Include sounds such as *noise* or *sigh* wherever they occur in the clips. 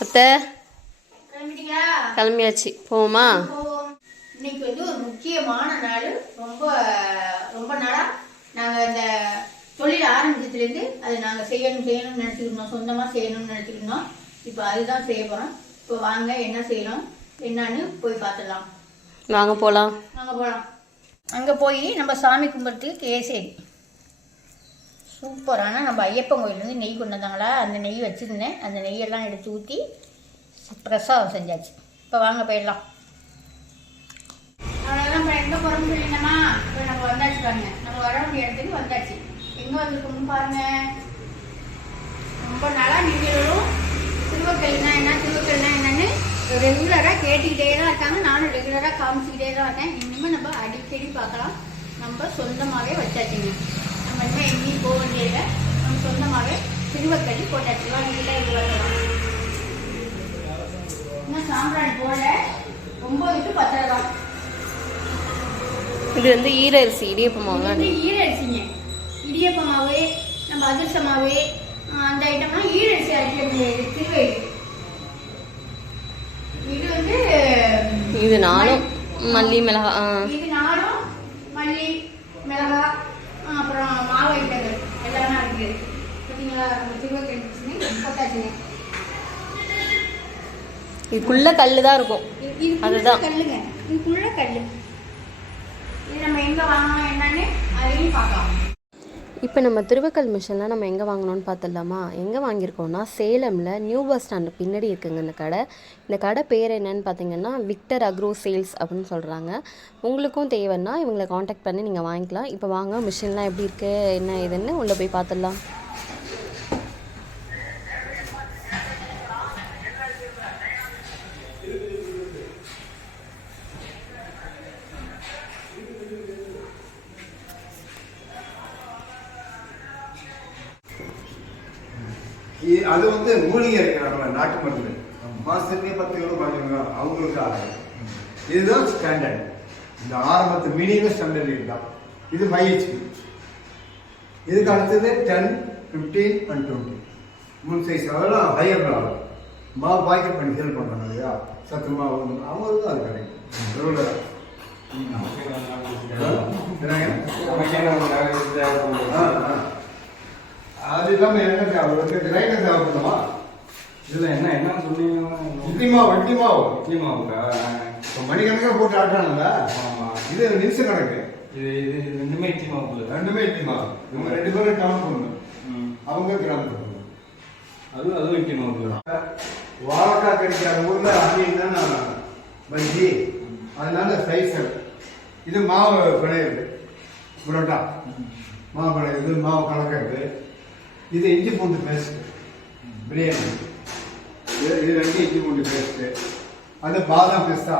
அத்தை கிளம்பியாச்சு. போவோமா? இன்னைக்கு வந்து ஒரு முக்கியமான நாள். ரொம்ப ரொம்ப நாளா நாங்க இந்த தொழில் ஆரம்பிச்சதுலேருந்து அதை நாங்க செய்யணும் செய்யணும்னு நினச்சிருந்தோம் சொந்தமா செய்யணும்னு நினச்சிருந்தோம் இப்போ அதுதான் செய்ய போறோம். இப்போ வாங்க என்ன செய்யணும் என்னன்னு போய் பார்த்துடலாம். வாங்க போகலாம் அங்கே போகலாம் அங்கே போய் நம்ம சாமி கும்பிட்றதுக்கு கேசரி சூப்பரான நம்ம ஐயப்பன் கோயிலேருந்து நெய் கொண்டு வந்தாங்களா? அந்த நெய் வச்சுருந்தேன். அந்த நெய்யெல்லாம் எடுத்து ஊற்றி பிரசாதம் செஞ்சாச்சு. இப்போ வாங்க போயிடலாம். அவ்வளோதான் இப்போ எங்கே போகிறோம்னு சொல்லியிருந்தோமா இப்போ நம்ம வந்தாச்சு பாருங்க. நம்ம வர வேண்டிய இடத்துக்கு வந்தாச்சு. எங்கே வந்திருக்கோம்னு பாருங்க. ரொம்ப நாளாக நீங்களும் திருவக்கல்னா என்ன திருவக்கல்னா என்னன்னு ரெகுலராக கேட்டுக்கிட்டே தான் இருக்காங்க. நானும் ரெகுலராக காமிச்சிக்கிட்டே தான் இருக்கேன். இனிமேல் நம்ம அடிக்கடி பார்க்கலாம். நம்ம சொந்தமாகவே வச்சாச்சுங்க. நம்ம இனிமேல் எங்கேயும் போக வேண்டியதில்லை. நம்ம சொந்தமாகவே திருவக்கல்லி போட்டாச்சு வாங்கிக்கிட்டே இது வரலாம் இன்னும் சாம்பிராணி போடல. ஒம்பது டு பத்தரை தான். இது வந்து ஈர அரிசி இடியப்ப மாவு இது தான் வந்து ஈரரிசிங்க. இடியப்ப மாவு நம்ம அதிர்ச மாவு ஆஹ் அந்த ஈரரிசி அரைக்க முடியாது திருவள்ளி. இது வந்து இது நானும் மல்லி மிளகா இது நாளும் மல்லி மிளகா அப்புறம் மாவு ஐட்டங்கள். எல்லாமே பார்த்தீங்களா போட்டாச்சுங்க இதுக்குள்ள கல் தான் இருக்கும். அதுதான். கல்லுங்க. இதுக்குள்ள கல்லு. இது நம்ம எங்க வாங்கணும் என்னன்னு அதையும் பார்க்கலாம். இப்போ நம்ம திருவக்கல் மிஷின்லாம் நம்ம எங்கே வாங்கினோம்னு பார்த்துடலாமா? எங்கே வாங்கியிருக்கோம்னா சேலமில் நியூ பஸ் ஸ்டாண்டு பின்னாடி இருக்குங்க இந்த கடை. இந்த கடை பேர் என்னன்னு பார்த்தீங்கன்னா விக்டர் அக்ரோ சேல்ஸ் அப்படின்னு சொல்கிறாங்க உங்களுக்கும் தேவைன்னா இவங்களை காண்டாக்ட் பண்ணி நீங்கள் வாங்கிக்கலாம். இப்போ வாங்க மிஷின்லாம் எப்படி இருக்குது என்ன ஏதுன்னு உள்ளே போய் பார்த்துடலாம். வந்து மூலிகை இருக்கிறாங்கள நாட்டு மருந்து. மாசத்துக்கு பத்து கிலோ கிலோ அவங்களுக்கு ஆகும் இதுதான் ஸ்டாண்டர்ட் இந்த ஆரம்பத்து மினிமம் ஸ்டாண்டர்ட் இதுதான். இது ஃபைவ் ஹெச்பி இதுக்கு அடுத்தது டென் ஃபிஃப்டீன் அண்ட் டுவெண்ட்டி மூணு சைஸ் அதெல்லாம் ஹையர் ஆகும் மாவு பாக்கெட் பண்ணி சேல் பண்ணுறாங்க இல்லையா? சத்து மாவு அவங்களுக்கு அது கிடைக்கும். ரெகுலராக ஆ, ஆ. அது இல்லாமல் என்ன தேவை கிரைண்டர் தேவைப்படுமா இதுல என்ன என்ன சொன்னீங்க இட்லி மாவு இட்லி மாவு இட்லி மாவுக்கா இப்போ மணிக்கணக்காக போட்டு ஆட்டானுங்க ஆமா. இது நிமிஷம் கணக்கு. இது இது ரெண்டுமே இட்லி ரெண்டுமே இட்லி மாவு இவங்க ரெண்டு பேரும் டவுன் பண்ணணும் அவங்க கிராம் பண்ணணும் அது அதுவும் இட்லி மாவுக்குள்ள வாழைக்காய் கிடைக்காத ஊர்ல அப்படின்னு தான் பஜ்ஜி அதனால சைஸ் இது மாவு பிணையுது புரோட்டா. மாவு பிணையுது மாவு கலக்கிறது. இது இஞ்சி பூண்டு பேஸ்ட் பிரியாணி இது ரெண்டு இஞ்சி பூண்டு பேஸ்ட்டு அது பாதாம் பிஸ்தா.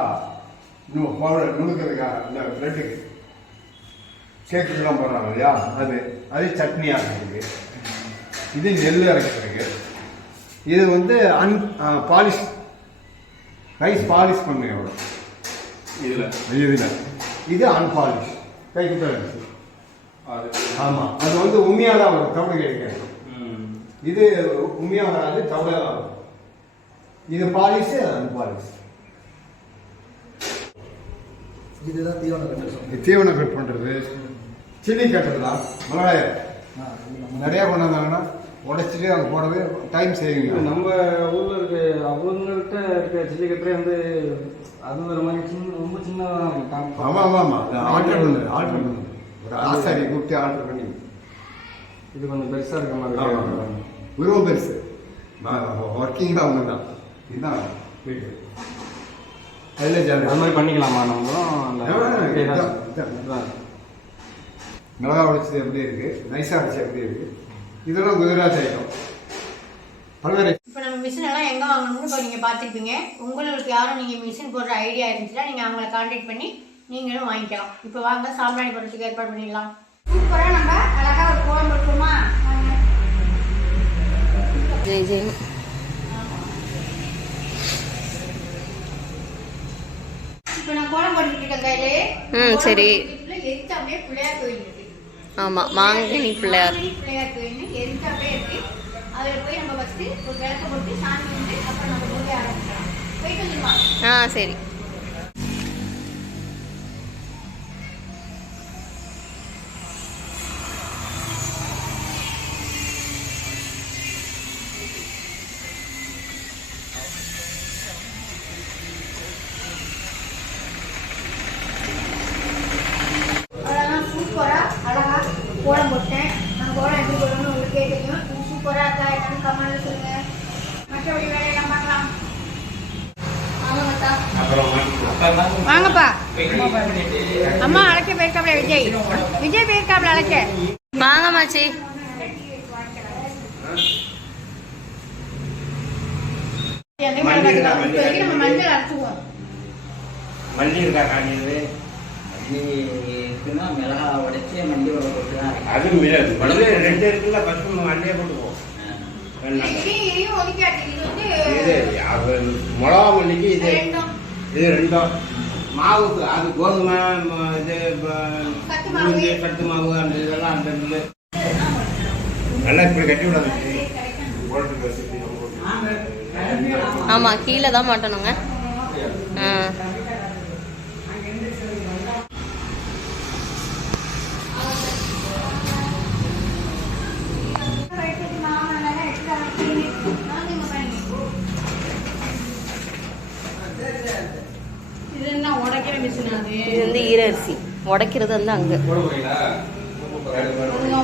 இன்னும் பவுடர் நுணுக்கிறதுக்காக அந்த பிரெட்டுக்கு கேக்குக்கெல்லாம் போடுறாங்க இல்லையா? அது அது சட்னி ஆகிறதுக்கு இது நெல் அரைக்கிறதுக்கு. இது வந்து அன் பாலிஷ். ரைஸ் பாலிஷ் பண்ணுங்க எவ்வளோ இதுல. இதில். இது அன்பாலிஷ் அரிசி அது. ஆமாம் அது வந்து உண்மையாக தான் வரும். தவிடு கிடைக்காது இது உண்மையாக வராது தான் வரும் இது பாலிஷ். அது அன்பாலிஷ் இதுதான் தீவன கட்டு தீவனம் கட் பண்ணுறது சில்லி கட்டுறதா மிளகாயம் நிறையா கொண்டாந்தாங்கன்னா உடைச்சிட்டு அங்கே போடுறது டைம் சேவிங் நம்ம ஊர்ல இருக்க அவங்கள்ட்ட இருக்க சில்லி கட்டரே வந்து அது ஒரு மாதிரி சின்ன ரொம்ப சின்னதாக இருக்கும் ஆமாம் ஆமாம் ஆமாம் ஆர்டர் பண்ணு ஆர்டர் பண்ணு ஒரு ஆசாரி கூப்பிட்டு ஆர்டர் பண்ணி. இது கொஞ்சம் பெருசா இருக்க மாதிரி உருவம் பெருசு ஒர்க்கிங் தான் அவங்க தான். இதுதான். வீடு அதில் ஜாலி அது மாதிரி பண்ணிக்கலாமா? நம்மளும். மிளகா உடைச்சது எப்படி இருக்கு? நைஸாக உடைச்சது எப்படி இருக்கு? இதெல்லாம் குஜராத் ஐட்டம் பல்வேறு இப்போ நம்ம மிஷின் எல்லாம் எங்கே வாங்கணும்னு இப்போ நீங்கள் பார்த்துருப்பீங்க. உங்களுக்கு யாரும் நீங்கள் மிஷின் போடுற ஐடியா இருந்துச்சுன்னா நீங்கள் அவங்கள காண்டாக்ட் பண்ணி நீங்களும் வாங்கிக்கலாம். இப்போ வாங்க சாம்பிராணி போடுறதுக்கு ஏற்பாடு பண்ணிடலாம். சூப்பராக நம்ம அழகாக ஒரு கோலம் போட்டுருமா ஜெய் ஜெயின்னு ம் சரி. ஆமாம் மாங்கனி பிள்ளையார் ஆ சரி. வாங்க மாச்சி. மல்லி இருக்கா காணியது இருக்குன்னா மிளகா உடைச்சி மல்லி போட்டு தான் அது மிளகு மல்லி ரெண்டு இருக்குல்ல ஃபர்ஸ்ட் மல்லியை போட்டுக்குவோம் இது வந்து இது அது மிளகா மல்லிக்கு இது. இது ரெண்டும். மாவுக்கு அது கோதுமை இது. உளுந்து, சத்து மாவு அந்த இதெல்லாம் அந்த நெல்லு. நல்லா இப்படி கட்டி விடாது ஆமாம் கீழே தான் மாட்டணுங்க ஆ இது என்ன உடைக்கிற மிஷின் அது இது வந்து ஈர அரிசி உடைக்கிறது வந்து அங்கே.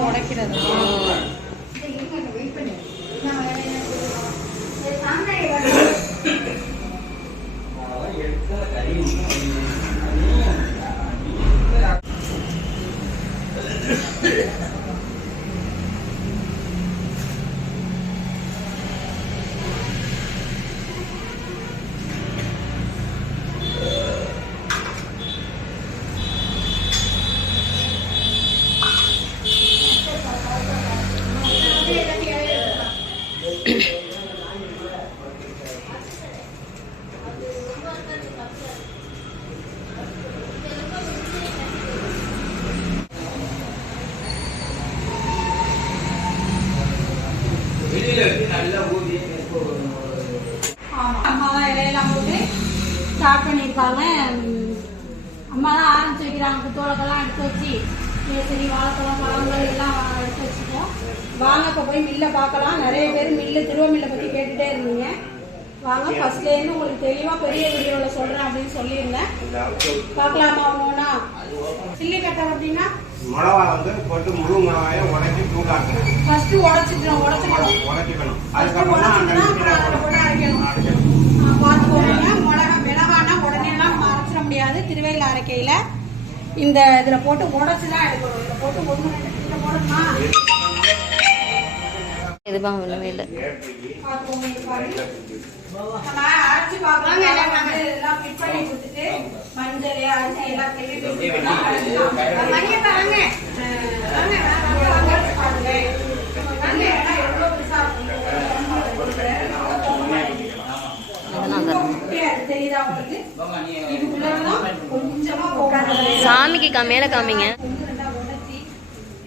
உடைக்கிறது வெளியில வச்சு நல்லா ஊதி ஆமா அம்மா தான் இலையெல்லாம் போட்டு ஸ்டார்ட் பண்ணியிருக்காங்க உம், அம்மா தான் ஆரம்பிச்சு வைக்கிறாங்க தோலக்கெல்லாம் எடுத்து வச்சு கேசரி வாழைப்பழம் பழங்கள் எல்லாம் எடுத்து வச்சுட்டோம் வாங்க இப்போ போய் மில்லை பார்க்கலாம் நிறைய பேர் மில்லு திருவமில்லை பற்றி கேட்டுட்டே இருந்தீங்க வாங்க ஃபர்ஸ்ட்லேருந்து உங்களுக்கு தெளிவாக பெரிய வீடியோவில் சொல்கிறேன் அப்படின்னு சொல்லியிருந்தேன். பார்க்கலாமா ஒன்றுனா சில்லி கட்டை அப்படின்னா மிளகா வந்து போட்டு முழு மிளகாயை உடைச்சி தூளாக்கணும் ஃபர்ஸ்ட் உடச்சிட்டோம் உடச்சிட்டோம் உடைச்சிக்கணும். ஃபர்ஸ்ட் அதுக்கப்புறம் தான் அந்த உடச்சிட்டு அப்புறம் அதில் போட்டு அரைக்கணும். ஆ, பார்த்துக்கோங்க. மிளகா மிளகானா உடனே எல்லாம் நம்ம அரைச்சிட முடியாது. திருவையில் அரைக்கையில் இந்த இதில் போட்டு உடச்சி தான் எடுக்கணும். இதில் போட்டு ஒன்று ரெண்டு போடணுமா? எதுவும் ஒன்றுமே இல்லை. நம்ம அரைச்சி பார்க்கலாம் எல்லாம் ஃபிட் பண்ணி கொடுத்துட்டு மஞ்சள் அரிசி எல்லாம் வாங்க. வாங்க, பாருங்க. வாங்க, இடம் எவ்வளோ பெருசா போடணும். சாமிக்கு மேலே காமிங்க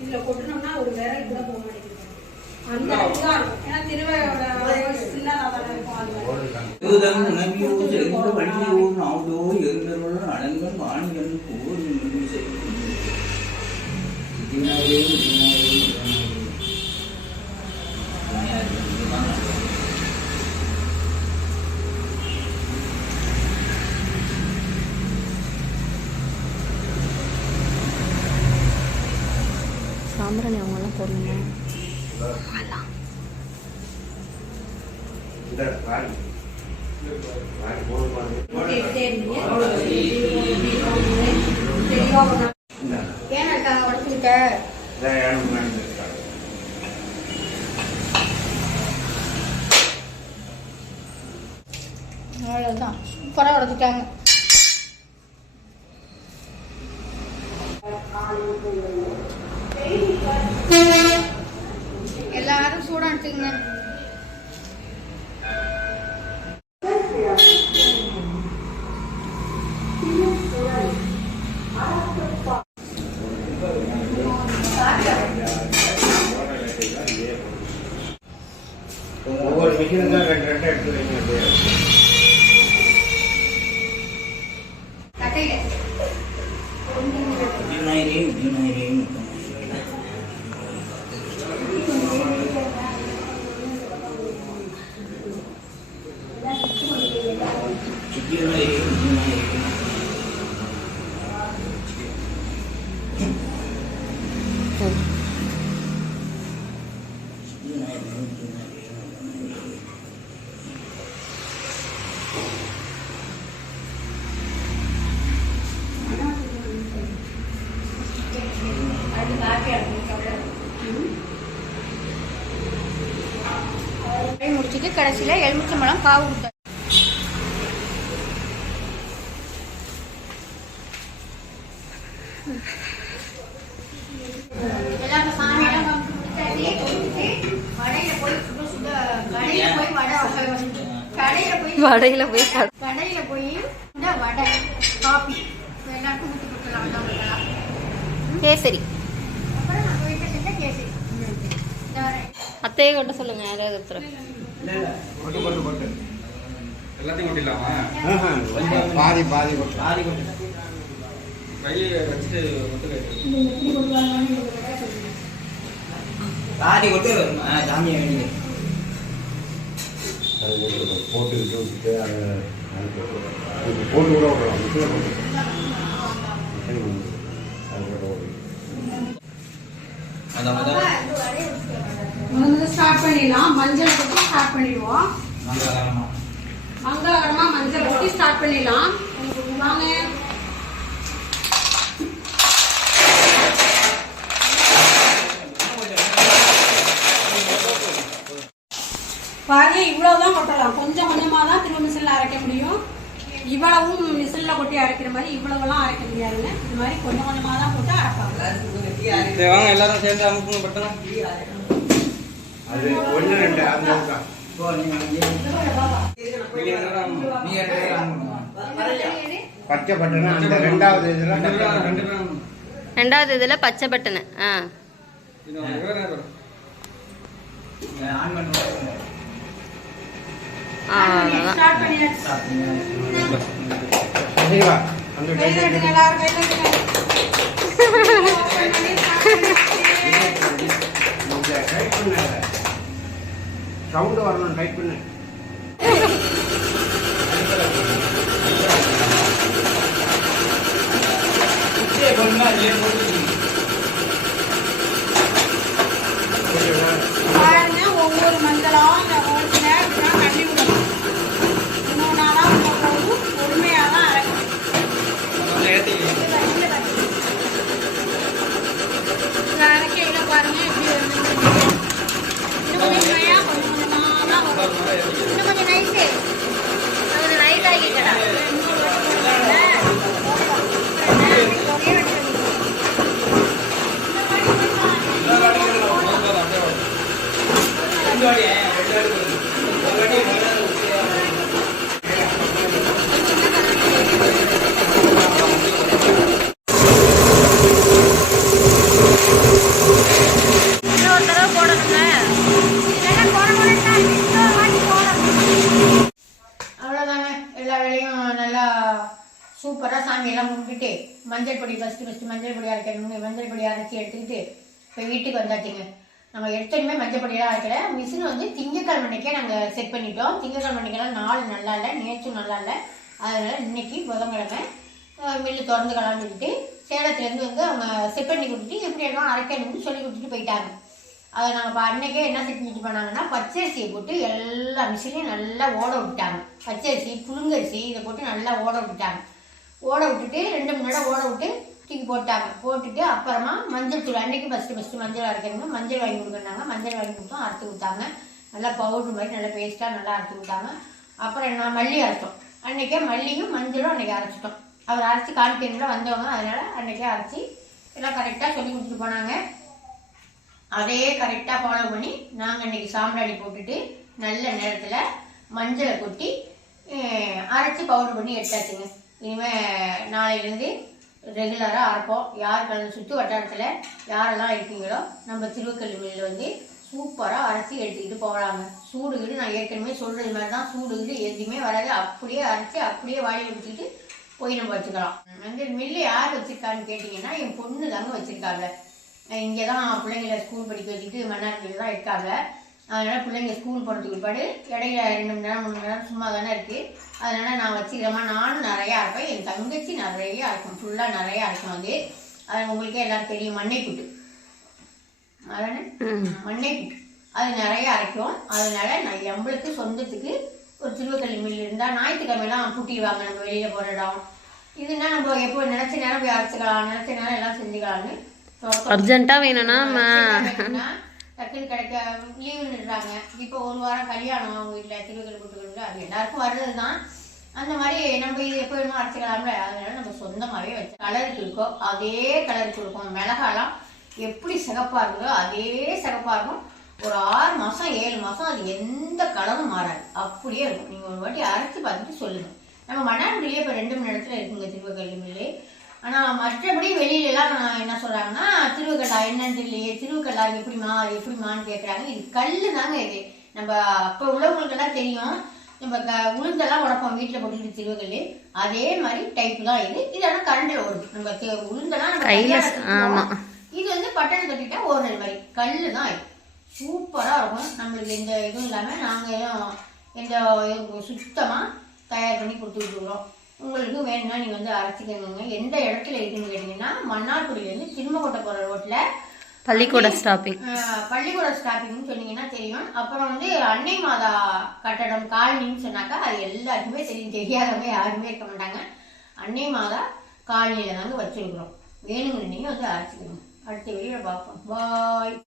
இதுல கொட்டணும்னா ஒரு விரல் கூட போக மாட்டேங்குது. அந்த இதுதான் இருக்கும். ஏன்னா திருவையோட சின்னதா தானே இருக்கும் அது. யூதன் உணவியோ செறிந்த வழியோ சூப்பராக உடச்சிட்டாங்க எல்லாரும் சூடாக எடுத்துக்கங்க ஒவ்வொரு மிஷினுக்கும் ரெண்டு ரெண்டு எடுத்து வைங்க வடை வாங்க. கடையில போய் வடையில் போய் கடை கடையில போய் இந்த வடை காபி. எல்லாருக்கும் ஊற்றி கொடுக்கலாம். கேசரி. அத்தையை கொண்டு சொல்லுங்க யாராவது ஒருத்தர். கொட்டு கொட்டு கொட்டு எல்லாத்தையும் கொட்டிடலாமா பாதி பாதி கொட்டு பாதி கையை வச்சுட்டு மட்டும் பாதி ஆ, சாமியை போட்டு விட்டு அதை போட்டு கூட விடலாம் மிஷினில் போட்டு அது அதான் அதான். முதல்ல ஸ்டார்ட் பண்ணிடலாம். மஞ்சள் கொட்டி ஸ்டார்ட் பண்ணிடுவோம். மங்களகரமா. மங்களகரமா மஞ்சள் கொட்டி ஸ்டார்ட் பண்ணிடலாம். வாங்க. பாருங்க இவ்வளவுதான் கொட்டலாம். கொஞ்சம் கொஞ்சமா தான் திரும்ப மிஷினில் அரைக்க முடியும். இவ்வளவும் மிஷினில் கொட்டி அரைக்கிற மாதிரி இவ்வளவெல்லாம் அரைக்க முடியாதுங்க. இது மாதிரி கொஞ்சம் கொஞ்சமா தான் போட்டு அரைப்பாங்க. எல்லாரும் சேர்ந்து அமுக்குங்க பட்டனா? அது ஒன்று ரெண்டு அந்த தான்? பச்சை பட்டனா ரெண்டாவது இதில் ரெண்டாவது இதில் பச்சை பட்டனு. ஆ. அவ்வளோதான் *laughs* சவுண்டு சூப்பராக சாமியெல்லாம் கும்பிட்டுட்டு மஞ்சள் பொடி ஃபஸ்ட்டு ஃபஸ்ட்டு மஞ்சள் பொடி அரைக்கணும் மஞ்சள் பொடி அரைச்சி எடுத்துக்கிட்டு இப்போ வீட்டுக்கு வந்தாச்சுங்க. நம்ம எடுத்தோடனே மஞ்சள் பொடியெல்லாம் அரைக்கல. மிஷின் வந்து திங்கக்கிழமை நாங்கள் செட் பண்ணிட்டோம். திங்கக்கிழமைக்கெல்லாம் நாள் நல்லா இல்லை நேற்றும் நல்லா இல்லை. அதனால் இன்னைக்கு புதன்கிழமை மில்லு திறந்து கலாண்டுக்கிட்டு சேலத்துலேருந்து வந்து அவங்க செட் பண்ணி கொடுத்துட்டு எப்படி எல்லாம் அரைக்கணும்னு சொல்லி கொடுத்துட்டு போயிட்டாங்க. அதை நாங்கள் இப்போ அன்னைக்கே என்ன செஞ்சுட்டு பண்ணாங்கன்னா பச்சரிசியை போட்டு எல்லா மிஷினையும் நல்லா ஓட விட்டாங்க. பச்சரிசி புழுங்கரிசி இதை போட்டு நல்லா ஓட விட்டாங்க. ஓட விட்டுட்டு ரெண்டு மணி நேரம் ஓட விட்டு தூக்கி போட்டாங்க. போட்டுட்டு அப்புறமா மஞ்சள் தூள் அன்னைக்கு ஃபஸ்ட்டு ஃபஸ்ட்டு மஞ்சள் அரைக்கணுங்க மஞ்சள் வாங்கி கொடுக்குறாங்க மஞ்சள் வாங்கி கொடுத்தோம் அரைச்சி கொடுத்தாங்க. நல்லா பவுடர் மாதிரி நல்லா பேஸ்ட்டாக நல்லா அரைச்சி கொடுத்தாங்க. அப்புறம் என்ன மல்லி அரைச்சோம். அன்றைக்கே மல்லியும் மஞ்சளும் அன்றைக்கி அரைச்சிட்டோம். அவர் அரைச்சி கான்டீனில் வந்தவங்க அதனால் அன்றைக்கே அரைச்சி எல்லாம் கரெக்டாக சொல்லி கொடுத்துட்டு போனாங்க. அதையே கரெக்டாக ஃபாலோ பண்ணி நாங்கள் இன்னைக்கு சாம்பிராணி போட்டுட்டு நல்ல நேரத்தில் மஞ்சளை கொட்டி அரைச்சி பவுடர் பண்ணி எடுத்தாச்சுங்க. இனிமேல் நாளையிலேருந்து ரெகுலராக அரைப்போம் யார் கலந்து சுற்று வட்டாரத்தில் யாரெல்லாம் இருக்கீங்களோ நம்ம திருவக்கல்வியில் வந்து சூப்பராக அரைச்சி எடுத்துக்கிட்டு போகலாங்க. சூடு கீடு நான் ஏற்கனவே சொல்கிறது மாதிரி தான் சூடு கீடு எதுவுமே வராது. அப்படியே அரைச்சி அப்படியே வாயில் வச்சுக்கிட்டு போய் நம்ம வச்சுக்கலாம். வந்து மில்லு யார் வச்சுருக்கான்னு கேட்டிங்கன்னா என் பொண்ணு தாங்க வச்சுருக்காங்க. இங்கே தான் பிள்ளைங்கள ஸ்கூல் படிக்க வச்சுட்டு மன்னார்களில் தான் இருக்காங்க. அதனால் பிள்ளைங்க ஸ்கூல் போனதுக்கு பிற்பாடு இடையில ரெண்டு மணி நேரம் மூணு மணி நேரம் சும்மா தானே இருக்குது அதனால் நான் வச்சுக்கிறேமா நானும் நிறையா அரைப்பேன். என் தங்கச்சி நிறைய அரைக்கும். ஃபுல்லாக நிறையா அரைக்கும் அது அது உங்களுக்கே எல்லாரும் தெரியும். மண்ணை புட்டு அதானே? மண்ணை புட்டு அது நிறைய அரைக்கும். அதனால நான் எம்பளுக்கு சொந்தத்துக்கு ஒரு திருவக்கல்லி மில் இருந்தால் ஞாயிற்றுக்கிழமைலாம் பூட்டிடுவாங்க நம்ம வெளியில் போகிற இடம். இதுனா நம்ம எப்போ நினச்ச நேரம் போய் அரைச்சிக்கலாம். நினச்ச நேரம் எல்லாம் செஞ்சுக்கலாம்னு. அர்ஜென்ட்டாக வேணும்னா டக்குன்னு கிடைக்க லீவுன்னுறாங்க இப்போ ஒரு வாரம் கல்யாணம் அவங்க வீட்டில் திருவிழா கூட்டுக்கணும் அது எல்லாருக்கும் வர்றது தான் அந்த மாதிரி நம்ம இது எப்போ வேணுமோ அரைச்சிக்கலாம்ல. அதனால நம்ம சொந்தமாகவே வச்சு கலருக்கு இருக்கோ அதே கலருக்கு இருக்கும் மிளகாலாம் எப்படி சிகப்பாக இருக்குதோ அதே சிகப்பாக இருக்கும். ஒரு ஆறு மாதம் ஏழு மாதம் அது எந்த கலரும் மாறாது. அப்படியே இருக்கும். நீங்கள் ஒரு வாட்டி அரைச்சி பார்த்துட்டு சொல்லுங்கள் நம்ம மன்னார்குடியிலே இப்போ ரெண்டு மணி நேரத்தில் இருக்குங்க திருவக்கல்லி ஆனால் மற்றபடி வெளியிலலாம் நான் என்ன சொல்கிறாங்கன்னா திருவக்கல்லா என்னன்னு தெரியலையே திருவக்கல்லா எப்படிமா எப்படிமான்னு கேட்குறாங்க இது கல் தாங்க இது. நம்ம அப்போ உள்ளவங்களுக்கெல்லாம் தெரியும். நம்ம க உளுந்தெல்லாம் உடப்போம் வீட்டில் போட்டுக்கிட்டு திருவக்கல்லி அதே மாதிரி டைப் தான் இது. இது ஆனால் கரண்டில் ஓடுது நம்ம உளுந்தெல்லாம் நம்ம. இது வந்து பட்டன் கட்டிட்டா ஓடுறது மாதிரி. கல் தான் இது. சூப்பராக இருக்கும். நம்மளுக்கு எந்த இதுவும் இல்லாமல் நாங்கள் எந்த சுத்தமாக தயார் பண்ணி கொடுத்துட்ருக்குறோம் உங்களுக்கு வேணும்னா நீங்கள் வந்து அரைச்சிக்கோங்க. எந்த இடத்துல இருக்குன்னு கேட்டிங்கன்னா மன்னார்குடியிலேருந்து திருமக்கோட்டை போகிற ரோட்டில் பள்ளிக்கூட ஸ்டாப்பிங் பள்ளிக்கூட ஸ்டாப்பிங்னு சொன்னீங்கன்னா தெரியும். அப்புறம் வந்து அன்னை மாதா கட்டடம் காலனின்னு சொன்னாக்கா அது எல்லாருக்குமே தெரியும். தெரியாதவங்க யாருமே இருக்க மாட்டாங்க. அன்னை மாதா காலனியில் தாங்க வச்சுருக்குறோம். வேணுங்கிற நீங்கள் வந்து அரைச்சிக்கணும் அடுத்த வீடியோ பார்ப்போம். பாய்